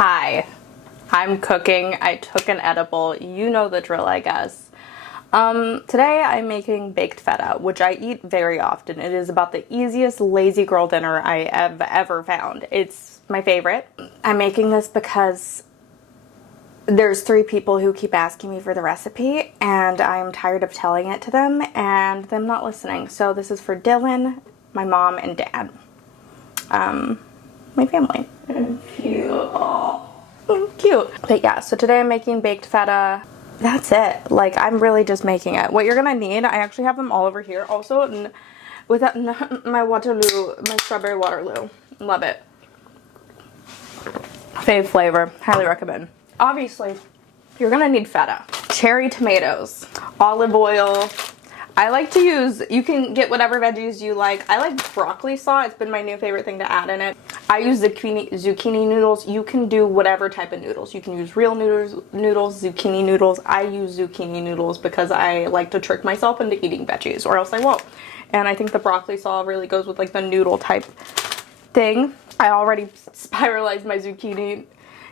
Hi, I'm cooking. I took an edible. You know the drill, I guess. Today I'm making baked feta, which I eat very often. It is about the easiest lazy girl dinner I have ever found. It's my favorite. I'm making this because there's 3 people who keep asking me for the recipe, and I'm tired of telling it to them and them not listening. So this is for Dylan, my mom, and dad. My family. Cute. Cute. But yeah, so today I'm making baked feta. That's it. Like, I'm really just making it. What you're gonna need, I actually have them all over here. Also, with that, my Waterloo, my strawberry Waterloo. Love it. Fave flavor. Highly recommend. Obviously, you're gonna need feta, cherry tomatoes, olive oil. I like to use, you can get whatever veggies you like. I like broccoli sauce. It's been my new favorite thing to add in it. I use zucchini noodles. You can do whatever type of noodles. You can use real noodles, zucchini noodles. I use zucchini noodles because I like to trick myself into eating veggies, or else I won't. And I think the broccoli sauce really goes with like the noodle type thing. I already spiralized my zucchini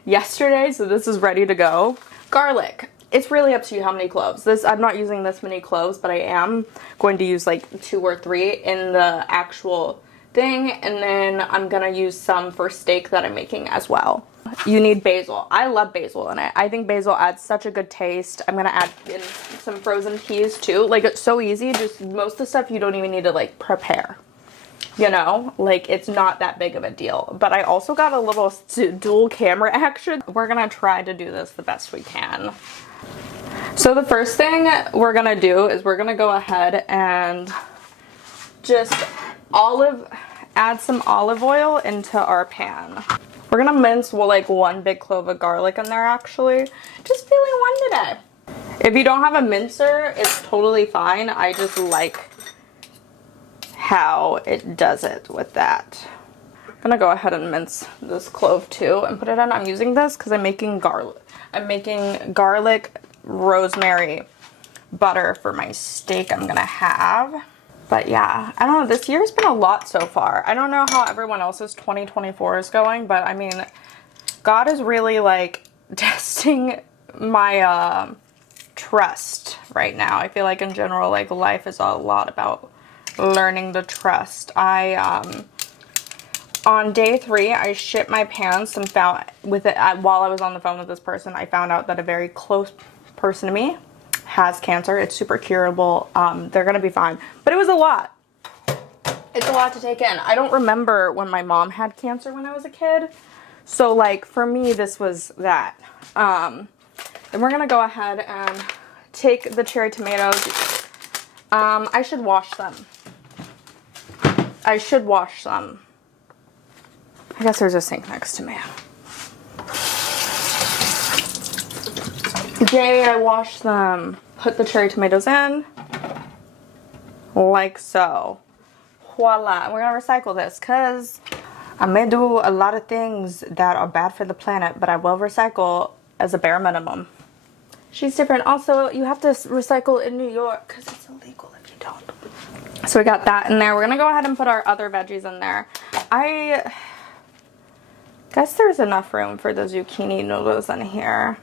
yesterday, so this is ready to go. Garlic. It's really up to you how many cloves. I'm not using this many cloves, but I am going to use like 2 or 3 in the actual thing, and then I'm gonna use some for steak that I'm making as well. You need basil. I love basil in it. I think basil adds such a good taste. I'm gonna add in some frozen peas too. Like, it's so easy. Just most of the stuff you don't even need to like prepare. You know, like, it's not that big of a deal. But I also got a little dual camera action. We're gonna try to do this the best we can. So the first thing we're gonna do is we're gonna go ahead and just add some olive oil into our pan. We're gonna mince like 1 big clove of garlic in there, actually. Just feeling one today. If you don't have a mincer, it's totally fine. I just like how it does it with that. I'm gonna go ahead and mince this clove too and put it in. I'm using this because I'm making garlic rosemary butter for my steak I'm gonna have. But yeah, I don't know, this year's been a lot so far. I don't know how everyone else's 2024 is going, but I mean, God is really like testing my trust right now. I feel like in general, like, life is a lot about learning to trust. On day 3, I shit my pants and found with it while I was on the phone with this person, I found out that a very close person to me has cancer. It's super curable. They're gonna be fine, but it was a lot. It's a lot to take in. I don't remember when my mom had cancer when I was a kid, so like for me this was that. And we're gonna go ahead and take the cherry tomatoes. I should wash them. I guess there's a sink next to me. Yay, I washed them. Put the cherry tomatoes in, like so. Voila. We're gonna recycle this because I may do a lot of things that are bad for the planet, but I will recycle as a bare minimum. She's different. Also, you have to recycle in New York because it's illegal if you don't. So we got that in there. We're gonna go ahead and put our other veggies in there. I guess there's enough room for the zucchini noodles in here.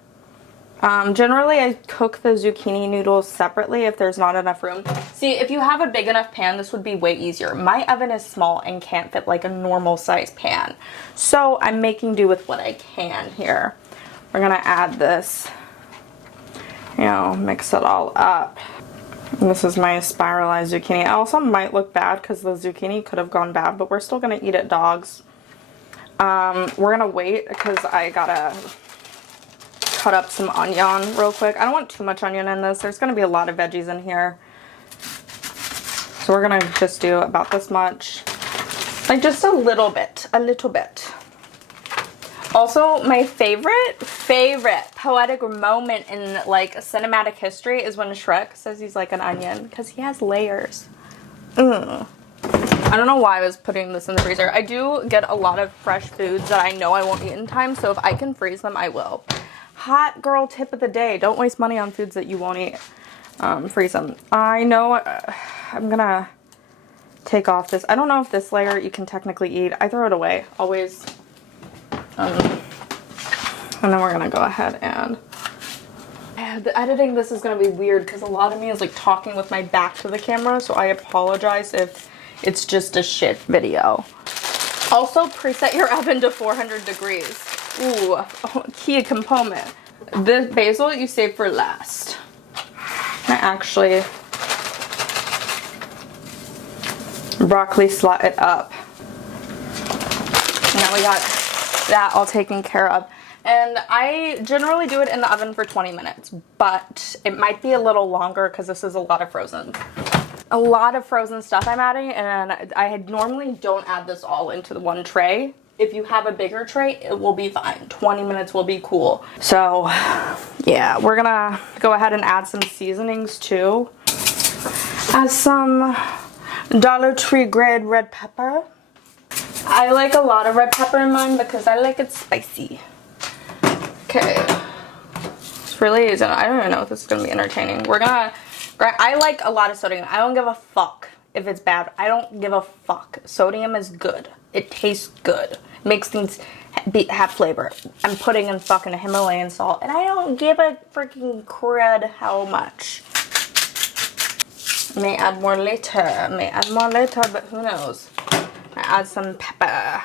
Generally I cook the zucchini noodles separately if there's not enough room. See, if you have a big enough pan, this would be way easier. My oven is small and can't fit like a normal size pan. So I'm making do with what I can here. We're gonna add this, you know, mix it all up. And this is my spiralized zucchini. It also might look bad because the zucchini could have gone bad, but we're still gonna eat it, dogs. We're gonna wait because I gotta cut up some onion real quick. I don't want too much onion in this. There's gonna be a lot of veggies in here. So we're gonna just do about this much. Like just a little bit. Also, my favorite poetic moment in like cinematic history is when Shrek says he's like an onion because he has layers. I don't know why I was putting this in the freezer. I do get a lot of fresh foods that I know I won't eat in time, so if I can freeze them, I will. Hot girl tip of the day. Don't waste money on foods that you won't eat. Freeze them. I know I'm gonna take off this. I don't know if this layer you can technically eat. I throw it away. Always. And then we're gonna go ahead and the editing, this is gonna be weird because a lot of me is like talking with my back to the camera, so I apologize if it's just a shit video. Also, preset your oven to 400 degrees. Ooh, key component. The basil you save for last. I actually broccoli slot it up. Now we got that all taken care of. And I generally do it in the oven for 20 minutes, but it might be a little longer because this is a lot of frozen stuff I'm adding, and I normally don't add this all into the one tray. If you have a bigger tray, it will be fine. 20 minutes will be cool. So yeah, we're gonna go ahead and add some seasonings too. Add some Dollar Tree grade red pepper. I like a lot of red pepper in mine because I like it spicy. Okay, it's really easy. I don't even know if this is gonna be entertaining. I like a lot of sodium. I don't give a fuck if it's bad. I don't give a fuck. Sodium is good. It tastes good. It makes things have flavor. I'm putting in fucking Himalayan salt, and I don't give a freaking crud how much. May add more later. But who knows? I add some pepper.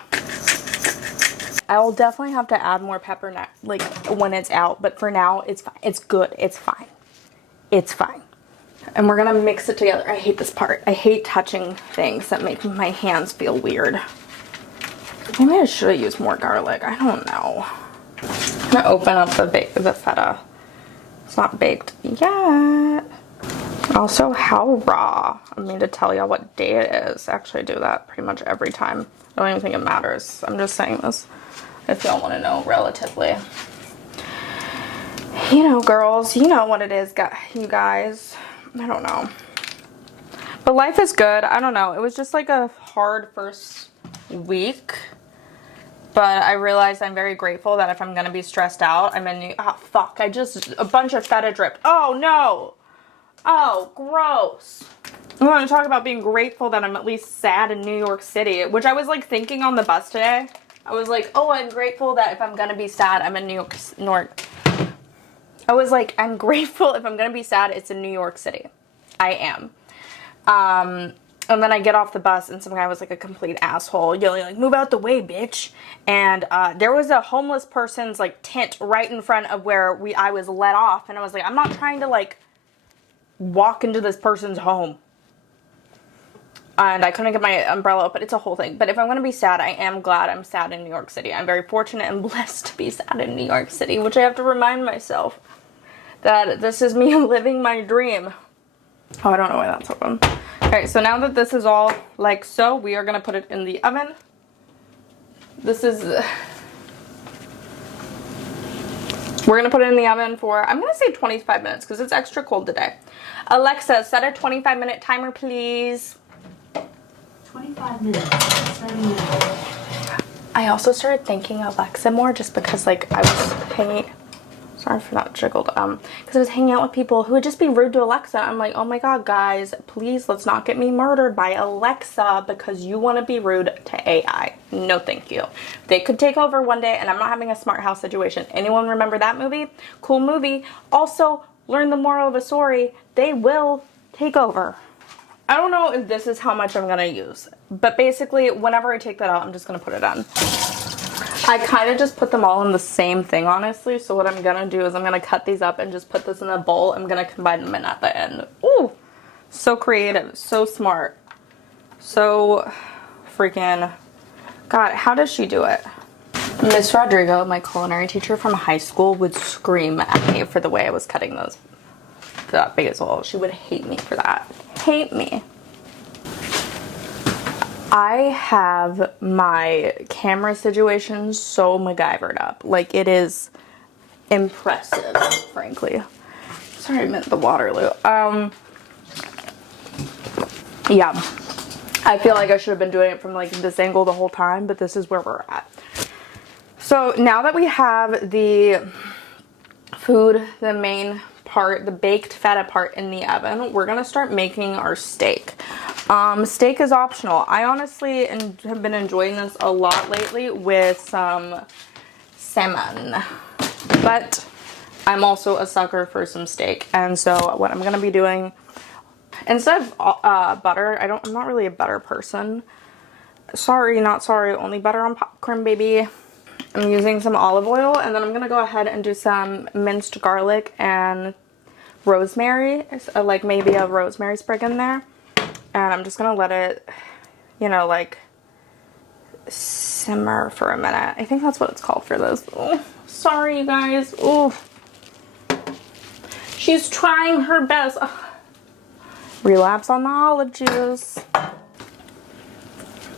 I will definitely have to add more pepper like when it's out, but for now it's fine. It's good. It's fine. It's fine. And we're gonna mix it together. I hate this part. I hate touching things that make my hands feel weird. Maybe I should have used more garlic. I don't know. I'm gonna open up the feta. It's not baked yet. Also, how raw. I mean to tell y'all what day it is. Actually, I do that pretty much every time. I don't even think it matters. I'm just saying this if y'all want to know relatively. You know, girls, you know what it is, you guys. I don't know. But life is good. I don't know. It was just like a hard first week. But I realized I'm very grateful that if I'm going to be stressed out, I'm in fuck. A bunch of feta dripped. Oh, no. Oh, gross. I want to talk about being grateful that I'm at least sad in New York City, which I was like thinking on the bus today. I was like, oh, I'm grateful that if I'm going to be sad, I'm in New York. I was like, I'm grateful if I'm going to be sad, it's in New York City. I am. And then I get off the bus and some guy was like a complete asshole yelling like, move out the way, bitch. And there was a homeless person's like tent right in front of where I was let off. And I was like, I'm not trying to like walk into this person's home. And I couldn't get my umbrella up, but it's a whole thing. But if I'm going to be sad, I am glad I'm sad in New York City. I'm very fortunate and blessed to be sad in New York City, which I have to remind myself that this is me living my dream. Oh, I don't know why that's open. Okay, so now that this is all like so, we are going to put it in the oven. This is... We're going to put it in the oven for, I'm going to say 25 minutes because it's extra cold today. Alexa, set a 25-minute timer, please. 25 minutes. I also started thanking Alexa more just because like I was hanging... Sorry for that jiggled. Because I was hanging out with people who would just be rude to Alexa. I'm like, oh my god, guys, please let's not get me murdered by Alexa because you want to be rude to AI. No, thank you. They could take over one day, and I'm not having a smart house situation. Anyone remember that movie? Cool movie. Also, learn the moral of the story. They will take over. I don't know if this is how much I'm gonna use, but basically, whenever I take that out, I'm just gonna put it on. I kind of just put them all in the same thing, honestly. So what I'm going to do is I'm going to cut these up and just put this in a bowl. I'm going to combine them in at the end. Ooh, so creative, so smart, so freaking... God, how does she do it? Miss Rodrigo, my culinary teacher from high school, would scream at me for the way I was cutting that basil. She would hate me for that. Hate me. I have my camera situation so MacGyvered up. Like, it is impressive, frankly. Sorry, I meant the Waterloo. Yeah. I feel like I should have been doing it from, like, this angle the whole time, but this is where we're at. So, now that we have the food, the main part, the baked feta part in the oven, we're gonna start making our steak. Steak is optional. I honestly have been enjoying this a lot lately with some salmon. but I'm also a sucker for some steak. And so what I'm gonna be doing, instead of butter, I'm not really a butter person. Sorry, not sorry, only butter on popcorn, baby. I'm using some olive oil, and then I'm gonna go ahead and do some minced garlic and rosemary, like maybe a rosemary sprig in there. And I'm just gonna let it, you know, like simmer for a minute. I think that's what it's called for this. Oh, sorry, you guys. Oh, she's trying her best. Ugh. Relapse on the olive juice.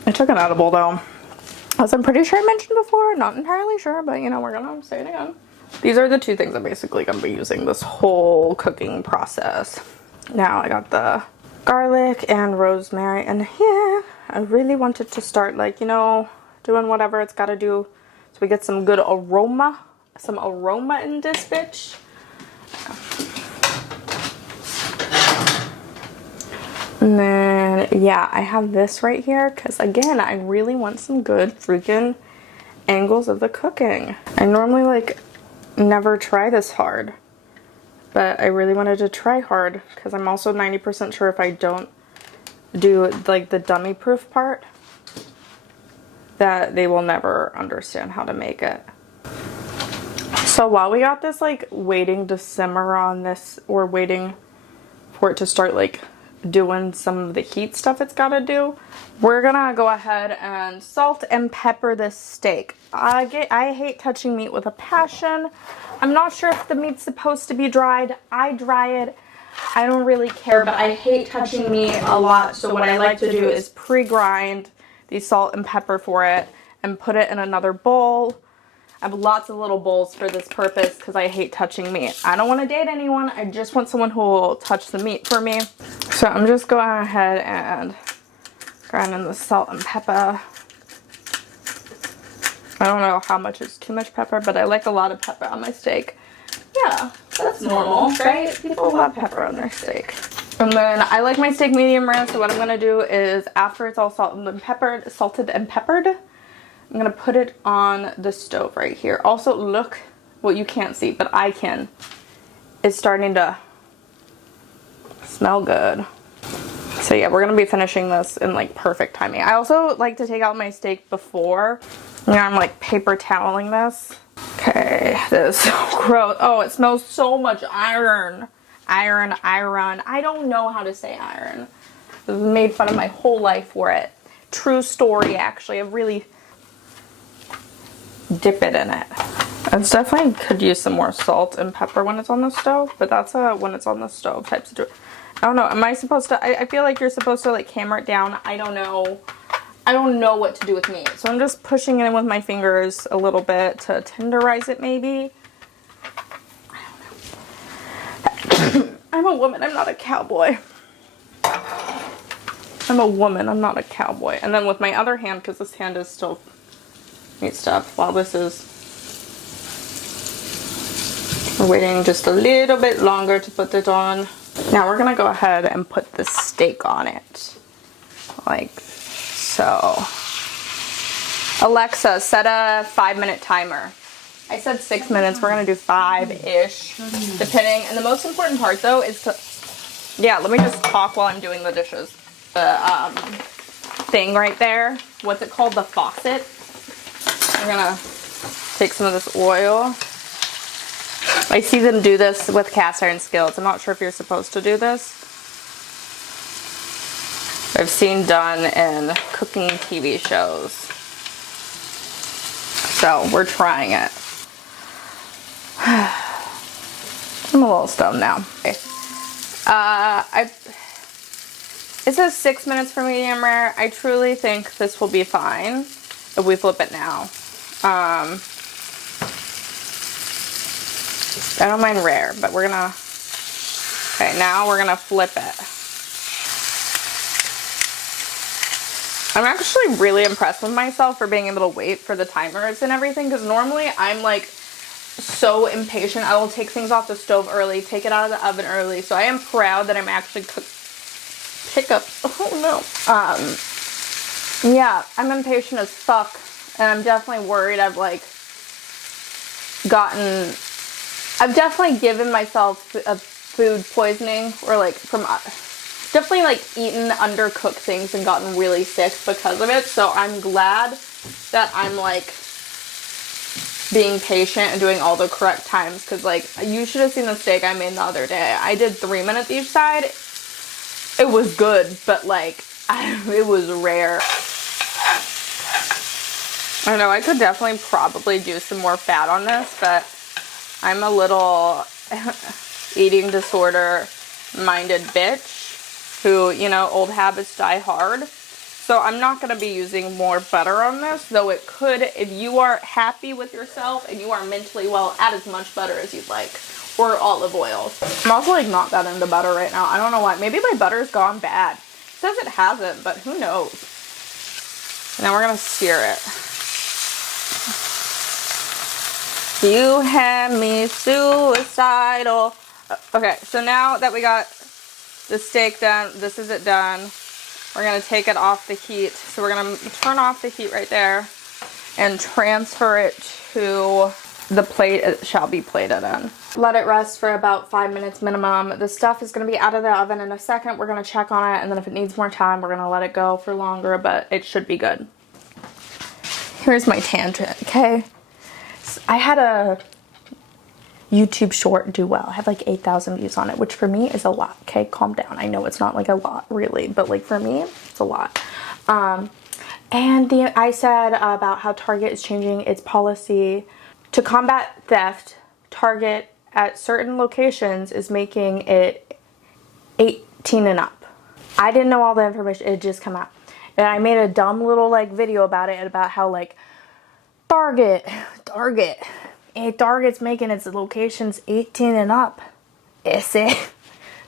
I took an edible though, as I'm pretty sure I mentioned before. Not entirely sure, but you know, we're gonna say it again. These are the two things I'm basically gonna be using this whole cooking process. Now I got the garlic and rosemary, and yeah, I really wanted to start, like, you know, doing whatever it's gotta do so we get some good aroma, in this bitch. And then, yeah, I have this right here because, again, I really want some good freaking angles of the cooking. I normally, like, never try this hard, but I really wanted to try hard because I'm also 90% sure if I don't do, like, the dummy proof part, that they will never understand how to make it. So while we got this, like, waiting to simmer on this, or waiting for it to start, like, doing some of the heat stuff it's gotta do, we're gonna go ahead and salt and pepper this steak. I hate touching meat with a passion. I'm not sure if the meat's supposed to be dried. I dry it. I don't really care, but I hate touching meat a lot. So what I like to do is pre-grind the salt and pepper for it and put it in another bowl. I have lots of little bowls for this purpose because I hate touching meat. I don't want to date anyone. I just want someone who will touch the meat for me. So I'm just going ahead and grinding the salt and pepper. I don't know how much is too much pepper, but I like a lot of pepper on my steak. Yeah, that's normal, right? People love pepper on their steak. And then I like my steak medium rare, so what I'm going to do is, after it's all salted and peppered, I'm gonna put it on the stove right here. Also, look, what you can't see, but I can. It's starting to smell good. So yeah, we're gonna be finishing this in, like, perfect timing. I also like to take out my steak before. Now I'm, like, paper toweling this. Okay, this is so gross. Oh, it smells so much iron. Iron. I don't know how to say iron. I've made fun of my whole life for it. True story, actually. I've really dip it in it. It's definitely could use some more salt and pepper when it's on the stove, but that's a when it's on the stove type situation. I don't know. Am I supposed to? I feel like you're supposed to, like, hammer it down. I don't know. I don't know what to do with meat, so I'm just pushing it in with my fingers a little bit to tenderize it, maybe. I don't know. I'm a woman. I'm not a cowboy. I'm a woman. I'm not a cowboy. And then with my other hand, because this hand is still meat stuff, while this is, we're waiting just a little bit longer to put it on. Now we're gonna go ahead and put the steak on it, like so. Alexa, set a 5-minute timer. I said 6 minutes. We're gonna do 5-ish, depending. And the most important part, though, is to, yeah, let me just talk while I'm doing the dishes. The thing right there, what's it called? The faucet. I'm gonna take some of this oil. I see them do this with cast iron skillets. I'm not sure if you're supposed to do this. I've seen done in cooking TV shows. So we're trying it. I'm a little stoned now. Okay. It says 6 minutes for medium rare. I truly think this will be fine if we flip it now. I don't mind rare, but we're gonna, okay, now we're gonna flip it. I'm actually really impressed with myself for being able to wait for the timers and everything, because normally I'm, like, so impatient. I will take things off the stove early, take it out of the oven early, so I am proud that I'm actually hiccups. Oh no. Yeah, I'm impatient as fuck, and I'm definitely worried I've, like, gotten I've definitely given myself a food poisoning, or like from definitely like eaten undercooked things and gotten really sick because of it. So I'm glad that I'm like being patient and doing all the correct times, because like you should have seen the steak I made the other day. I did 3 minutes each side. It was good, but like it was rare. I know I could definitely probably do some more fat on this, but I'm a little eating disorder minded bitch who, you know, old habits die hard. So I'm not going to be using more butter on this, though it could. If you are happy with yourself and you are mentally well, add as much butter as you'd like, or olive oil. I'm also like not that into butter right now. I don't know why. Maybe my butter's gone bad. It says it hasn't, but who knows. And then we're going to sear it. You had me suicidal. Okay, so now that we got the steak done, this is it done. We're gonna take it off the heat. So we're gonna turn off the heat right there and transfer it to the plate it shall be plated in. Let it rest for about 5 minutes minimum. The stuff is gonna be out of the oven in a second. We're gonna check on it, and then if it needs more time, we're gonna let it go for longer, but it should be good. Here's my tangent, okay? So I had a YouTube short do well. I have like 8,000 views on it, which for me is a lot. Okay, calm down. I know it's not like a lot really, but like for me, it's a lot. I said about how Target is changing its policy to combat theft. Target at certain locations is making it 18 and up. I didn't know all the information. It just come out. And I made a dumb little like video about it, about how like Target's making its locations 18 and up. Ese.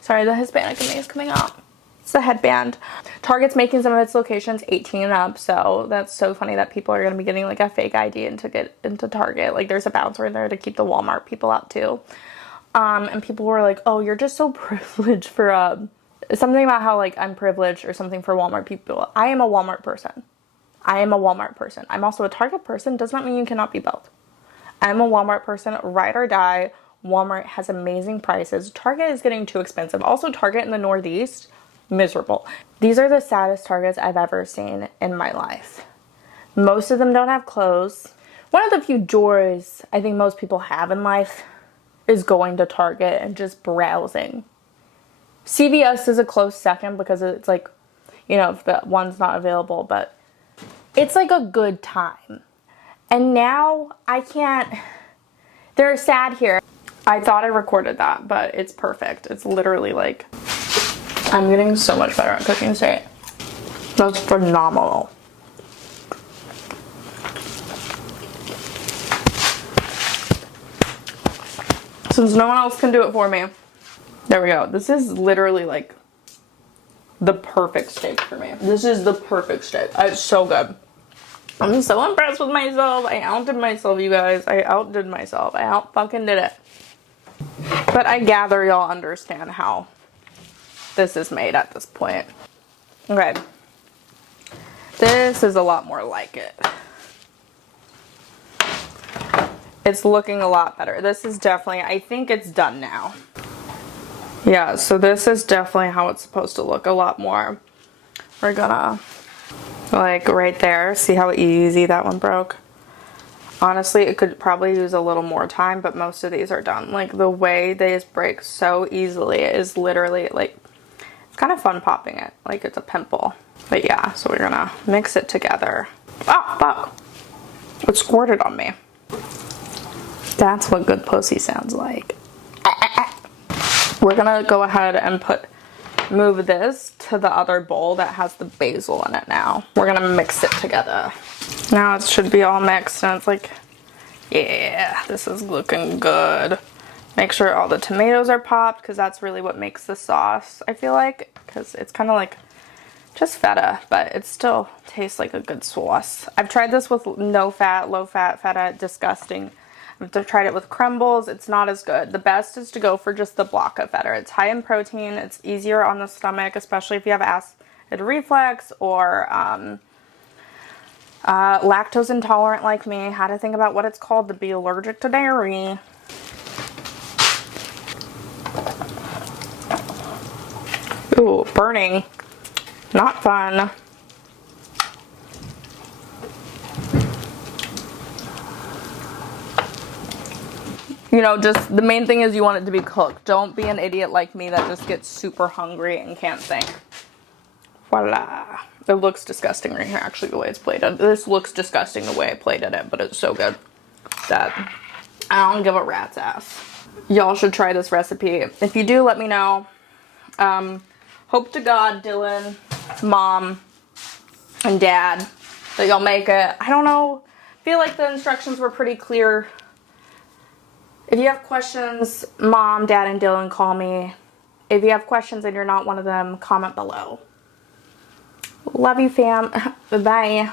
Sorry, the Hispanic in me is coming out. It's the headband. Target's making some of its locations 18 and up, so that's so funny that people are going to be getting like a fake ID and to get into Target. Like there's a bouncer in there to keep the Walmart people out too. And people were like, oh, you're just so privileged for something about how like I'm privileged or something for Walmart people. I am a Walmart person. I'm also a Target person. Does not mean you cannot be both. I'm a Walmart person, ride or die. Walmart has amazing prices. Target is getting too expensive. Also, Target in the Northeast, miserable. These are the saddest Targets I've ever seen in my life. Most of them don't have clothes. One of the few joys I think most people have in life is going to Target and just browsing. CVS is a close second because it's like, you know, if the one's not available, but it's like a good time. And now I can't, they're sad here. I thought I recorded that, but it's perfect. It's literally like, I'm getting so much better at cooking steak. That's phenomenal. Since no one else can do it for me, there we go. This is literally like the perfect steak for me. This is the perfect steak. It's so good. I'm so impressed with myself. I outdid myself, you guys. I outdid myself. I out-fucking did it. But I gather y'all understand how this is made at this point. Okay. This is a lot more like it. It's looking a lot better. This is definitely, I think it's done now. Yeah, so this is definitely how it's supposed to look, a lot more. We're gonna, like right there, see how easy that one broke? Honestly, it could probably use a little more time, but most of these are done. Like the way they just break so easily is literally like, it's kind of fun popping it, like it's a pimple. But yeah, so we're gonna mix it together. Oh, fuck. It squirted on me. That's what good pussy sounds like. We're gonna go ahead and move this to the other bowl that has the basil in it now. We're gonna mix it together. Now it should be all mixed and it's like, yeah, this is looking good. Make sure all the tomatoes are popped because that's really what makes the sauce, I feel like, because it's kind of like just feta, but it still tastes like a good sauce. I've tried this with no fat, low fat feta, disgusting. I've tried it with crumbles, it's not as good. The best is to go for just the block of feta. It's high in protein, it's easier on the stomach, especially if you have acid reflux or lactose intolerant like me. Had to think about what it's called to be allergic to dairy. Ooh, burning. Not fun. You know, just the main thing is you want it to be cooked. Don't be an idiot like me that just gets super hungry and can't think. Voila. It looks disgusting right here, actually, the way it's plated. This looks disgusting the way I plated it, but it's so good that I don't give a rat's ass. Y'all should try this recipe. If you do, let me know. Hope to God, Dylan, Mom, and Dad, that y'all make it. I don't know. I feel like the instructions were pretty clear. If you have questions, Mom, Dad, and Dylan, call me. If you have questions and you're not one of them, comment below. Love you, fam. Bye.